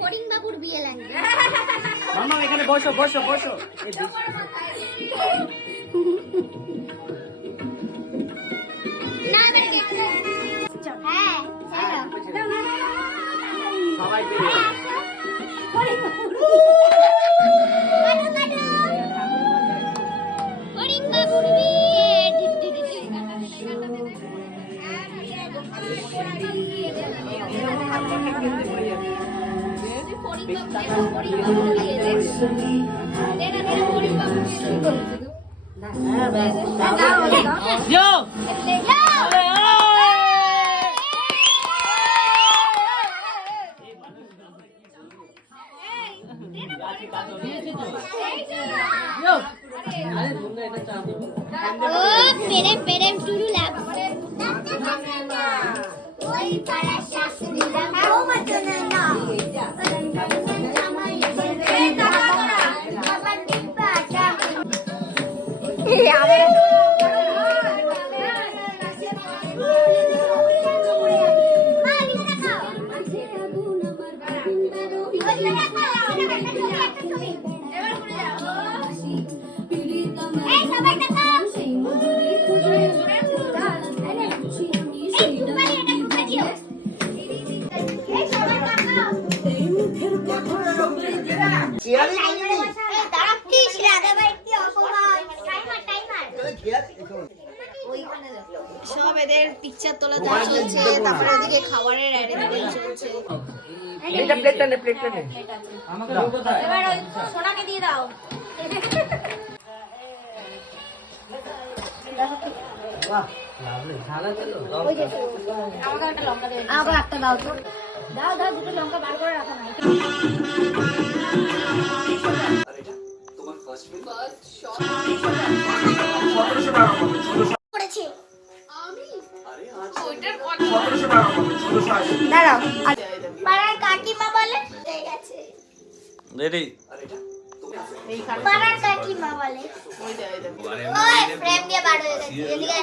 Foreign বাবুর বিয়ে লাগে। মামা এখানে বসো বসো বসো। না না হ্যাঁ সবাই ফরিং বাবুর পেরেম শুরু লাভ ওই পাড়া শাশুড়ি রাও মতনা না সব এদের পিকচার তোলা চলছে, তারপরে ওদিকে খাবারের অ্যারেঞ্জমেন্ট চলছে। এটা প্লেটটা নে প্লেটটা নে আমাকে দাও কোথায় এবার ওই সোনাকে দিয়ে দাও। বাহ লাভলি ঝাল আছে তো ওই যে আমাকে একটা লঙ্কা দিয়ে দাও। আবার একটা দাও তো। দাও দাও দুটো লঙ্কা বার করে রাখো না। তোমার ফার্স্ট মিল শট করেছে আমি আরে আজ ওইটার কথা দাঁড়াও। পাড়ার কাকিমা বলে হয়ে গেছে। রেডি আরে এটা তুমি পাড়ার কাকিমা বলে ওই দে ওই ফ্রেম দিয়ে বার হয়ে গেছে। এদিকে